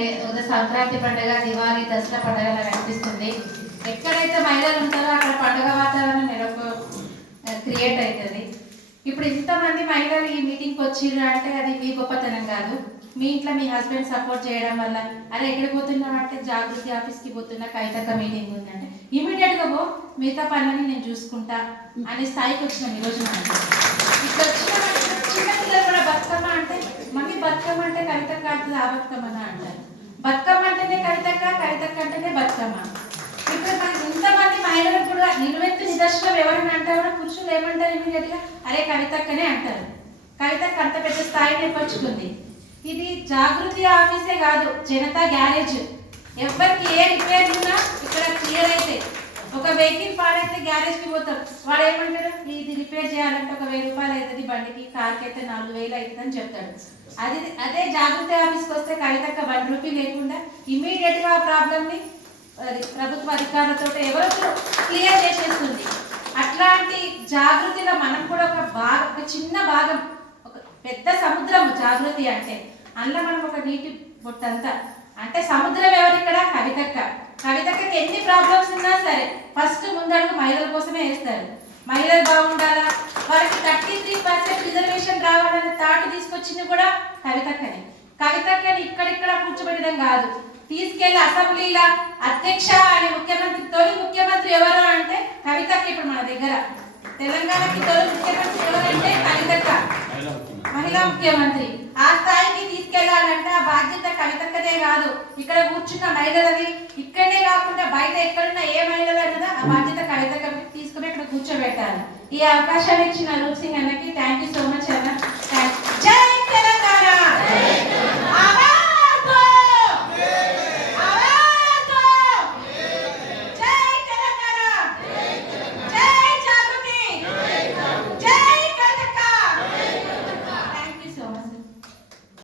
సంక్రాంతి పండుగ, దివాళీ, దసరా పండుగ కనిపిస్తుంది. ఎక్కడైతే మహిళలు ఉంటారో అక్కడ పండుగ వాతావరణం క్రియేట్ అవుతుంది. ఇప్పుడు ఇంతమంది మహిళలు ఈ మీటింగ్కి వచ్చిర్రు అంటే అది మీ గొప్పతనం కాదు, మీ ఇంట్లో మీ హస్బెండ్ సపోర్ట్ చేయడం వల్ల. అరే ఎక్కడికి పోతున్నాం అంటే జాగృతి ఆఫీస్కి పోతున్నా, కవితక్క మీటింగ్ ఉందంటే ఇమీడియట్గా పో, మిగతా పనులని నేను చూసుకుంటా అనే స్థాయికి వచ్చినాం ఈరోజు. మనం ఇక్కడ వచ్చిన చిన్నపిల్లలు కూడా బతుకమ్మ అంటే మమ్మీ బతుకమ్మ అంటే కవితక్క ఆడుతుంది, ఆ బతుకమ్మనా అంటారు. బతుకమ్మ అంటేనే కవితక్క, కవితక్క అంటేనే బతుకమ్మ. ఇప్పుడు మనకి ఇంతమంది మహిళలకు కూడా నిలువెత్తు నిదర్శనం ఎవరైనా అంటారు, పురుషులు ఏమంటారు ఇమీడియట్గా అరే కవితక్కనే అంటారు. కవితక్క అంత పెద్ద స్థాయి నేర్పరుచుకుంది. ఇది జాగృతి ఆఫీసే కాదు, జనతా గ్యారేజ్. ఎవరికి ఏ రిపేర్ ఉన్నా ఇక్కడ క్లియర్ అయితే, ఒక వెహికల్ పాడైతే గ్యారేజ్కి పోతాం, వాడు ఏమంటాడు ఇది రిపేర్ చేయాలంటే ఒక 1000 రూపాయలు అవుతుంది, బండికి కార్కి అయితే 4000 అవుతుంది అని చెప్తాడు. అదే జాగృతి ఆఫీస్కి వస్తే కవితక్క 1 రూపీ లేకుండా ఇమీడియట్గా ఆ ప్రాబ్లమ్ని ప్రభుత్వ అధికారులతో ఎవరో క్లియర్ చేసేస్తుంది. అట్లాంటి జాగృతిలో మనం కూడా ఒక చిన్న భాగం, ఒక పెద్ద సముద్రం జాగృతి అంటే. అందులో మనం ఒక నీటి బొట్టంతా అంటే సముద్రం. ఎవరు ఇక్కడ? కవితక్క. కవితక్కకి ఎన్ని ప్రాబ్లమ్స్ ఉన్నా సరే ఫస్ట్ ముందడుగు మహిళల కోసమే వేస్తారు. మహిళలు బాగుండాలా, వాళ్ళకి 33% రిజర్వేషన్ రావాలని తాటు తీసుకొచ్చింది కూడా కవితక్కనే. కవితక్కని ఇక్కడిక్కడ కూర్చోబెట్టడం కాదు, తీసుకెళ్లి అసెంబ్లీల అధ్యక్ష అనే ముఖ్యమంత్రి, తొలి ముఖ్యమంత్రి ఎవరు అంటే కవితక్క. ఇప్పుడు మన దగ్గర తెలంగాణకి తొలి ముఖ్యమంత్రి ఎవరంటే కవితక్క, మహిళా ముఖ్యమంత్రి. ఆ స్థాయికి తీసుకెళ్లాలంటే ఆ బాధ్యత కవితక్కదే కాదు, ఇక్కడ కూర్చున్న మహిళలది. ఇక్కడనే కాకుండా బయట ఎక్కడున్న ఏ మహిళలు అన్నదా ఆ బాధ్యత కవితక్క తీసుకుని ఇక్కడ కూర్చోబెట్టాలి. ఈ అవకాశాన్ని ఇచ్చిన రూప్ సింగ్ అన్నకి థ్యాంక్ యూ సో మచ్ అన్న. జై తెలంగాణ.